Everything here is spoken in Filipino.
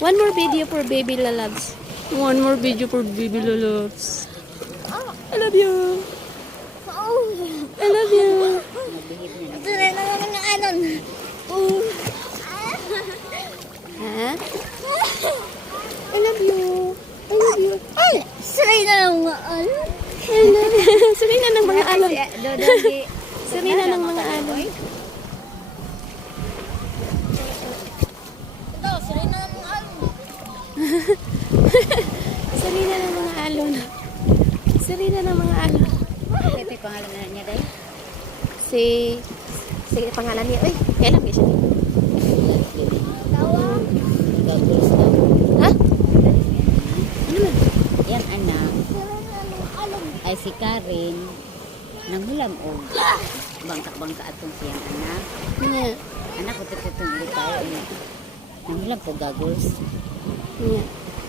One more video for baby lalabs. One more video for baby lalabs. I love you. I love you. Ito na naman ng anon. Ha? I love you. I love you. Ay! Saray na lang mga anon. I love you. Sarina ng mga alon. Dodagi. Sarina ng mga alon. Ito, saray na lang mga anon. Sarina ng mga alon. Sarina ng mga alon. Ito yung pangalan na niya dahil. Sige, pangalan niya. Uy, kailan niya siya? Tawa. Gagawin daw. Ha? Ano man? Yang anak Saray na lang mga anon. ay si Karen nanghulam og bangka-bangka atong siyang anak. Niya. Anak ko tututong tayo. Nanghulam po goggles. Niya.